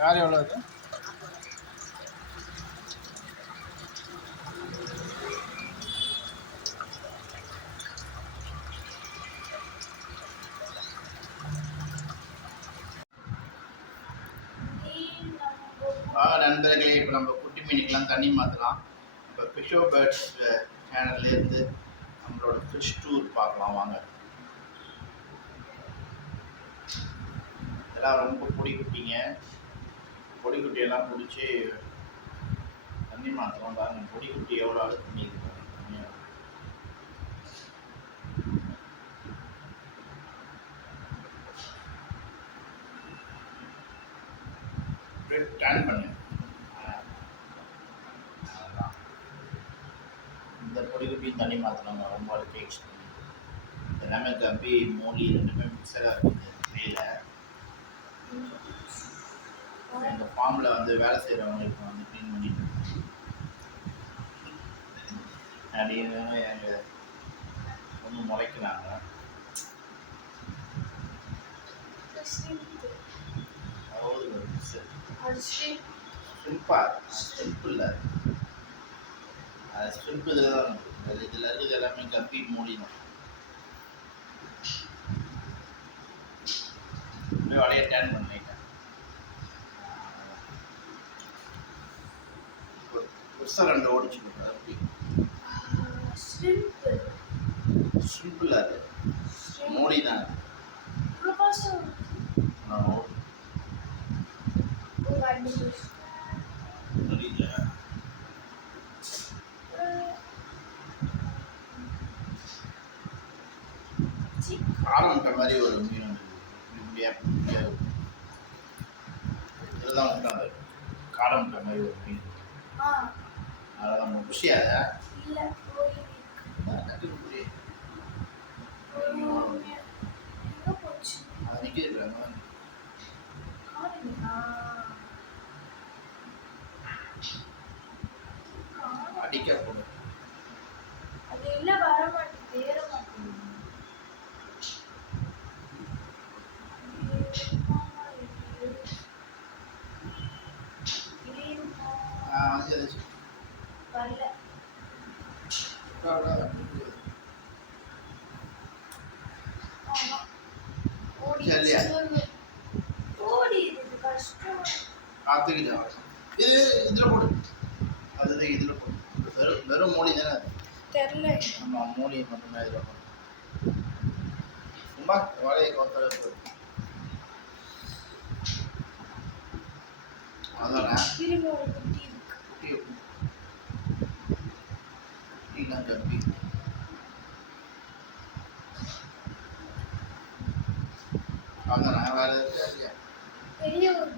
யார் எவ்வளோ அது? நண்பர்களே, இப்போ நம்ம குட்டி மீனுக்கெல்லாம் தண்ணி மாற்றலாம். இப்போ ஃபிஷோ பேர்ட்ஸ் சேனல்லேருந்து நம்மளோட ஃபிஷ் டூர் பார்க்கலாம் வாங்க. இதெல்லாம் ரொம்ப பொடிக்குட்டிங்க. பொடிக்குட்டியெல்லாம் பிடிச்சி தண்ணி மாற்றலாம் பாருங்க. பொடிக்குட்டி எவ்வளோ அழுக்கு பண்ணியிருக்காங்க. டர்ன் பண்ணு. இந்த பொடிக்குட்டி தண்ணி மாற்றலாங்க. ரொம்ப அழுக்கு எல்லாமே கம்பி மூடி ரெண்டுமே மிக்சராக இருக்குது. மேலே இந்த ஃபார்மில் வந்து வேலை செய்கிறவங்களுக்கு வந்து க்ளீன் பண்ணிட்டு அப்படின்னு எங்கள் ஒன்று முளைக்கிறாங்க. ஸ்ட்ரிப் இல்லை, அது ஸ்ட்ரிப் இதில் தான் இருக்குது. இதில் இருக்குது எல்லாமே கம்பி மூடிடும். வலையை டேன் பண்ணிட்டேன். புதுசாக 2 ஓடிச்சு அப்படி ஸ்ட்ரிப்பில் அது மூடி தான். காரம் முட்டை மாதிரி ஒரு மீன் வந்து இதுதான் முட்டை, காரம் முட்டை மாதிரி ஒரு மீன். அதெல்லாம் முஷியாத அது நிற்கிறாங்க. அடிக்க போடும். அது என்ன வர மாட்டேங்குது, ஏற மாட்டேங்குது. இது இதில் போடு, அதுதான் இதில் போடு. வெறும் மூடி தானே தெரியல. ஆமாம், மூடி மட்டும்தான் இதில் போடு. சும்மா வலையை கொத்தளவு அதானே கம்பி. அதானே வேறு இருக்கா இல்லையா? பெரிய ஒரு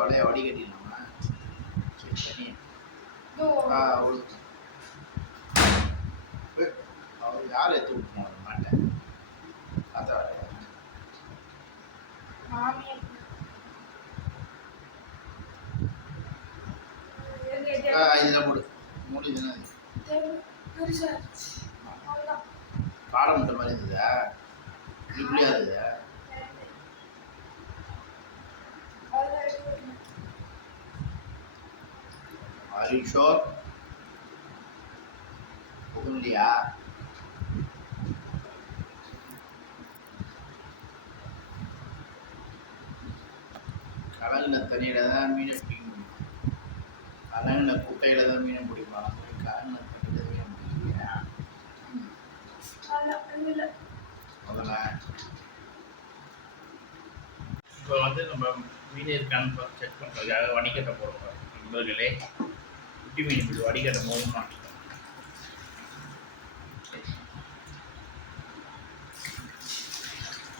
வலையை வடிகட்டிடலாமா? சரி, அவர் யார் எடுத்து விட்டுமா மாட்டேன். அதான் இதில் போடு, மூடி தானே காரம் முட்டை மாதிரி இருந்ததா? இப்படியா இருந்ததா? Are you sure? புகழ்லையா? கடலில் தண்ணியில் தான் மீனை பிடிக்க முடியும். கடலில் குட்டையில் தான் மீனை பிடிக்கலாம். கடலில் தண்ணியில் மீனை பிடிக்கிறீங்க. அதில் இப்போ வந்து நம்ம மீன் இருக்கான்னு செக் பண்ணுறதுக்காக வடிகட்ட போகிறோம் நண்பர்களே. குட்டி மீன் இப்படி வடிகட்ட மூலமாக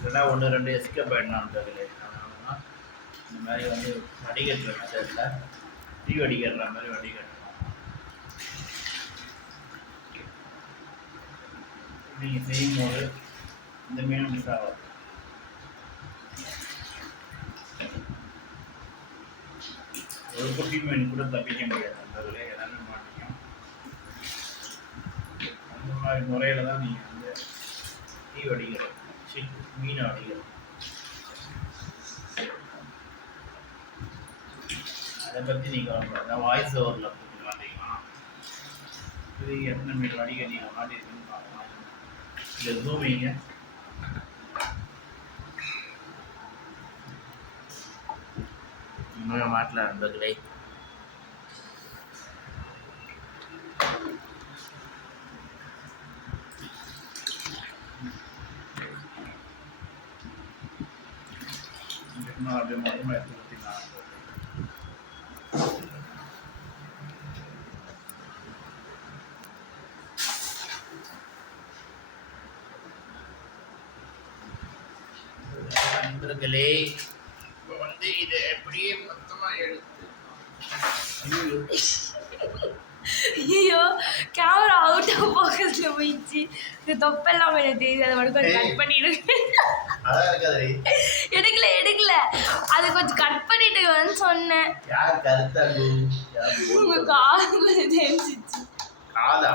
இல்லைன்னா 1-2 எஸ்கேப் ஆகிடணுன்றதுல அதனால தான் இந்த மாதிரி வந்து வடிகட்டுற மெத்தடில் டீ வடிகட்டுற மாதிரி வடிகட்டணும். நீங்கள் செய்யும்போது இந்த மீனும் மிஸ் ஆகாது. ஒரு குட்டி மீன் கூட தப்பிக்க முடியாது அந்த எல்லாமே மாட்டிக்கும். அந்த மாதிரி முறையில் தான் நீங்கள் வந்து டீ வடிகணும், மீனை வடிகணும். அதை பற்றி நீங்கள் வரக்கூடாது. வாய்ஸ் ஓவரில் போட்டு மாட்டிக்கலாம். இது எத்தனை மீன் வடிகை நீங்கள் மாட்டிருக்குன்னு பார்க்கலாம். இல்லை ஜூமிங்க மாட்டல நண்பர்களே. அப்படியே மொத்தமாக எடுத்து கொடுத்தீங்கன்னா நண்பர்களே இப்போ வந்து இதை எப்படியே மொத்தமாக எடுத்து ஐயோ கேமரா அவுட் ஆஃப் ஃபோக்கஸ்ல போயிடுச்சு. இந்த தொப்பெல்லாம் எனக்கு தெரியுது. அதை மட்டும் கொஞ்சம் கட் பண்ணிடுங்க. எடுக்கல அதை கொஞ்சம் கட் பண்ணிட்டுன்னு சொன்னேன். உங்க கால தெரிஞ்சிச்சு. காலு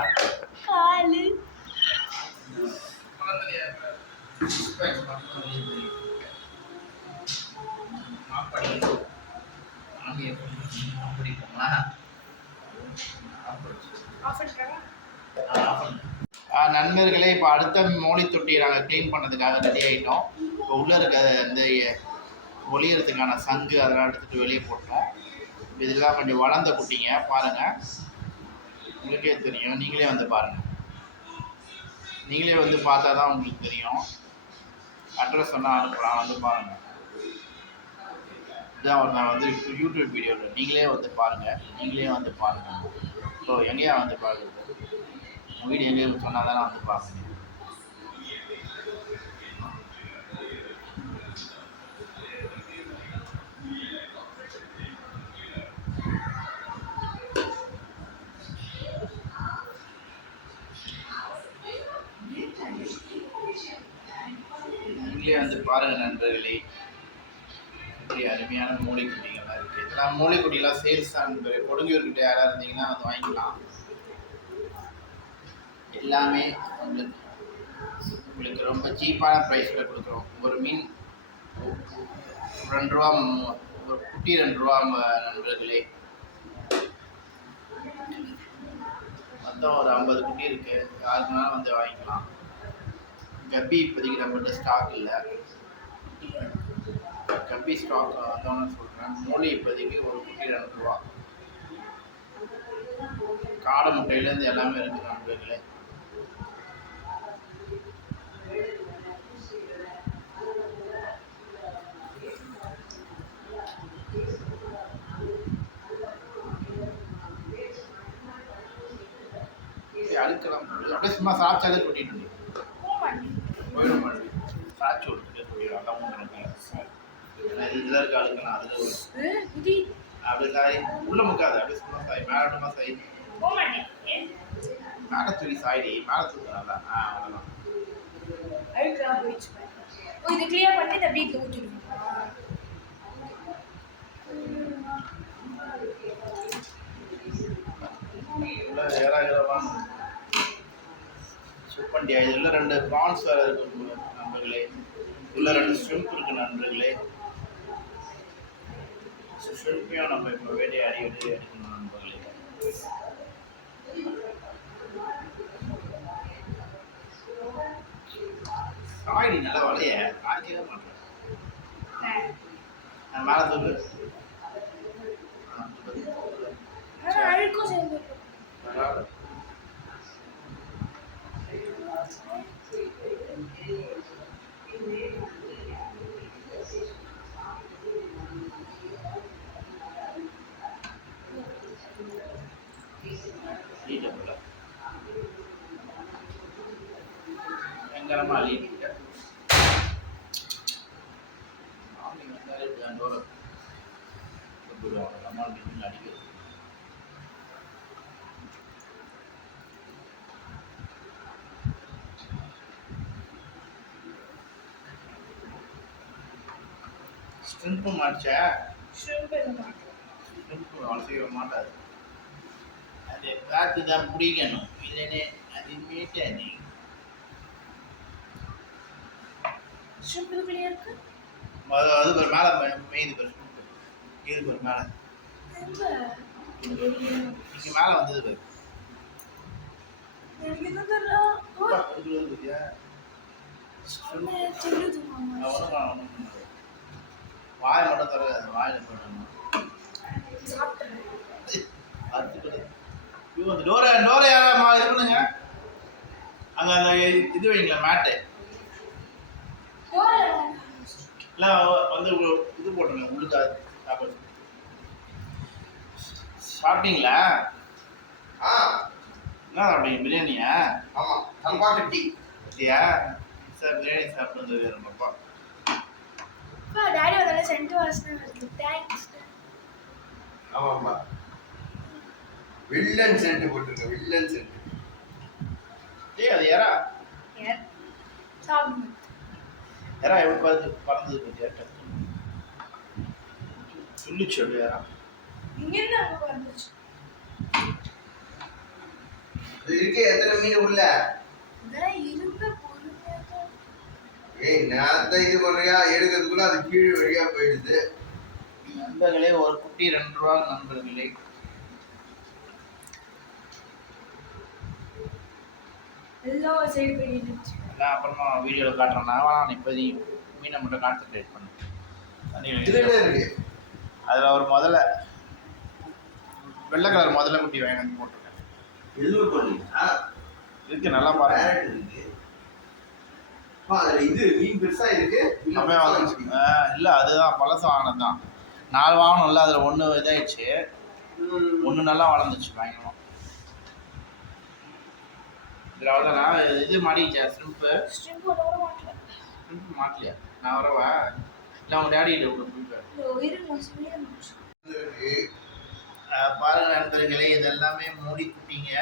நண்பர்களே, இப்போ அடுத்த மூலி தொட்டியை நாங்கள் க்ளீன் பண்ணதுக்காக ரெடி ஆகிட்டோம். இப்போ உள்ளே இருக்க இந்த ஒளியறதுக்கான சங்கு அதெல்லாம் எடுத்துகிட்டு வெளியே போட்டோம். இதெல்லாம் கொஞ்சம் வளர்ந்த குட்டிங்க பாருங்கள், உங்களுக்கே தெரியும். நீங்களே வந்து பாருங்கள், நீங்களே வந்து பார்த்தா தான் உங்களுக்கு தெரியும். அட்ரஸ் சொன்னால் அனுப்பலாம், வந்து பாருங்கள். இதுதான் நான் வந்து யூடியூப் வீடியோவில் நீங்களே வந்து பாருங்கள். ஸோ எங்கேயா வந்து பாருங்கள், வீடியோ எங்கேயும் சொன்னால் தான் நான் வந்து பார்ப்பேன். நீங்களே வந்து பாருங்கள் நண்பர்களே, இப்படி அருமையான மூலிக்குட்டிகள்லாம் இருக்குது. இதெல்லாம் மூலிக்குட்டிலாம் சேல்ஸ் நண்பர்களே. கொடுங்கியூர்கிட்ட யாராவது இருந்தீங்கன்னா வந்து வாங்கிக்கலாம். எல்லாமே உங்களுக்கு ரொம்ப சீப்பான ப்ரைஸில் கொடுக்குறோம். ஒரு மீன் 2 ரூபா, ஒரு குட்டி 2 ரூபா நண்பர்களே. மொத்தம் ஒரு 50 குட்டி இருக்குது. யாருக்குனாலும் வந்து வாங்கிக்கலாம். கப்பி இப்போதைக்கு நம்மகிட்ட ஸ்டாக் இல்லை. கப்பி ஸ்டாக் வந்தோன்னு சொல்கிறேன். மூலி இப்போதைக்கு ஒரு குட்டி 2 ரூபா. காடை முட்டையிலேருந்து எல்லாமே இருக்குது நண்பர்களே. அழுக்கலாம், அப்படியே சும்மா சாப்பிட்டாலே கொட்டிட்டு போயிடும். சாச்சு விட்டு கொட்டிடும். அதான் இதில் இருக்க அழுக்கலாம். அதில் அப்படி சாய் உள்ள முக்காது, அப்படியே சும்மா சாய் மேலட்டமா சாய் மேலே தூக்கி சாய்டி மேலே தூக்குறாங்க. அவ்வளோதான். இது கிளியர் பண்ணி இந்த வீட்டில் ஊற்றிடுவோம். சுப்பண்டியா இதில் 2 ப்ரான்ஸ் வேறு இருக்கு நண்பர்களே. உள்ள 2 ஷ்ரிம்ப் இருக்கு நண்பர்களே. ஷ்ரிம்பையும் நம்ம இப்போ வேட்டையாடி எடுக்கணும் நண்பர்களே. சாய்டி நல்லா வளைய காய்க்கவே மாட்டேன். மேலே தூக்கு அழுக்கும் சேர்ந்து பயங்கரமாக அழிட்டு அதுதான் டோரை போயிடுவாங்க அம்மா மீன் அடிக்கிறது. ஸ்ட்ரிம்ப்பும் மாறிச்சா? ஷ்ரிம்ப் எதுவும் மாட்டோம். ஸ்ட்ரிம்ப்பு அவ்வளோ சீக்கிரம் மாட்டாது. அது காற்று தான் பிடிக்கணும் இல்லைன்னே அது மீட்டானே. ஷ்ரிம்ப் இதுக்குள்ளேயே இருக்கு. அது ஒரு மேலே மெய்து பேர் இது ஒரு மேலே இன்னைக்கு மேலே வந்தது பேர் எனக்கு எதுவும் தெரியல. பத்தியா சொல்லுது மாமா. ஒன்றும் வாயை மட்டும் தராது வாயில் போடணும். சாப்பிட்டேன். அடுத்து ஐயோ அந்த டோரை யாரா இது பண்ணுங்க. அங்கே அந்த இது வைங்களேன் மேட்டு இல்லை வந்து இது போட்டுருங்க உள்ளுக்கா சாப்பாடு. சாப்பிட்டீங்களா? என்ன சாப்பிட்டீங்க? பிரியாணியா? ஆமா தம்பா கட்டி இல்லையா சார்? பிரியாணி சாப்பிட்டு வந்தது ரொம்பப்பா. டாடி வந்தால சென்ட் வாசனை வருது. தேங்க்ஸ். ஆமாப்பா வில்லன் சென்ட் போட்டுருக்க வில்லன் சென்ட். அது யாரா சாப்பிடுங்க. யாரா எப்படி பார்த்து பறந்தது பற்றியா சொல்லிச்சு அப்படி யாரா? இங்கேருந்து அங்கே வந்துச்சு. இருக்கு எத்தனை மீன் உள்ள? இதான் இருந்த பொறுமையாக. ஏய் நான் தான் இது பண்றியா எடுக்கிறதுக்குள்ள அது கீழே வழியா போயிடுது. நண்பர்களே ஒரு குட்டி 2 ரூபா நண்பர்களே. எல்லாம் ஒரு சைடு போயிடுச்சு. நான் அப்புறமா வீடியோவில் காட்டுறேன். நான் இப்போதைக்கு மீனை மட்டும் கான்சன்ட்ரேட் பண்ணேன். இதுல என்ன இருக்கு? அதில் ஒரு முதல்ல வெள்ளை கலர் முதல்ல குட்டி வாங்கி போட்டிருக்கேன். எதுவும் பண்ணீங்களா? இருக்கு நல்லா பாருங்க. பேரட் இருக்கு. அதுல இது மீன் பெருசா இருக்கு. இல்லை அதுதான் பழசம் வாங்கினது தான். 4 வாங்கணும் இல்லை அதில் 1 இதாகிடுச்சு. 1 நல்லா வளர்ந்துச்சு பயங்கரமாக. இதில் அவ்வளோதான் இது மாட்டிக்கிச்சா ஸ்ட்ரிம்ப்பு? ஸ்ட்ரிம்ப் ஒன்று கூட மாட்டல. ஸ்ட்ரிம்ப் மாட்டலையா? நான் வரவா இல்லை அவங்க டேடிகிட்ட விட போய்ப்பேன். இருங்க சொல்லிடுச்சு. பாருங்க நண்பர்களே இது எல்லாமே மூடி குட்டிங்க.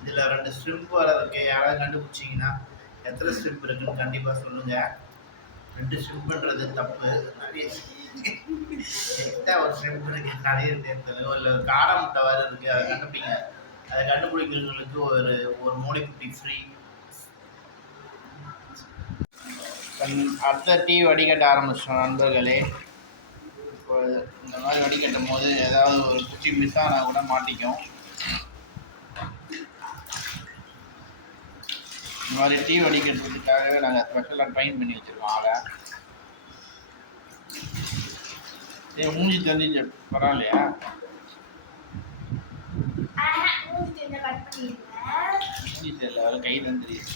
இதில் 2 ஸ்ட்ரிம்ப் வர இருக்கு. யாராவது கண்டுபிடிச்சிங்கன்னா எத்தனை ஸ்ட்ரிம்ப் இருக்குன்னு கண்டிப்பாக சொல்லுங்கள். 2 ஸ்ட்ரிம்ப்ன்றது தப்பு. நிறைய ஒரு ஸ்ட்ரிம்ப் இருக்கு நிறைய தேர்தலும் இல்லை காடை முட்டை வேறு இருக்குது. அதை கண்டுபிடிங்க. அதை கண்டுபிடிக்கிறவங்களுக்கு ஒரு மூளைக்குட்டி ஃப்ரீ. அடுத்த டீ வடிகட்ட ஆரம்பிச்சிட்டோம் நண்பர்களே. இப்போ இந்த மாதிரி வடிகட்டும் போது ஏதாவது ஒரு குட்டி மிஸ் ஆனால் கூட மாட்டிக்கும். இந்த மாதிரி டீ வடிகட்டுறதுக்காகவே நாங்கள் ஸ்பெஷலாக ட்ரைன் பண்ணி வச்சுருக்கோம் ஆளை. மூஞ்சி தெரிஞ்சு பரவாயில்லையா? மூஞ்சி தெரியல அவரு கை தான் தெரியுது.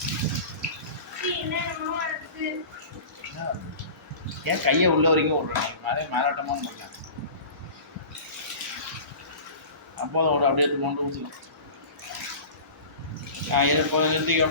ஏன் கையை உள்ள வரைக்கும் விட்றேன்? நிறைய மேலோட்டமாக பண்ணேன். அப்போது அப்படியே கொண்டு ஊற்றலாம். இது போய் நிறுத்திக்கோ.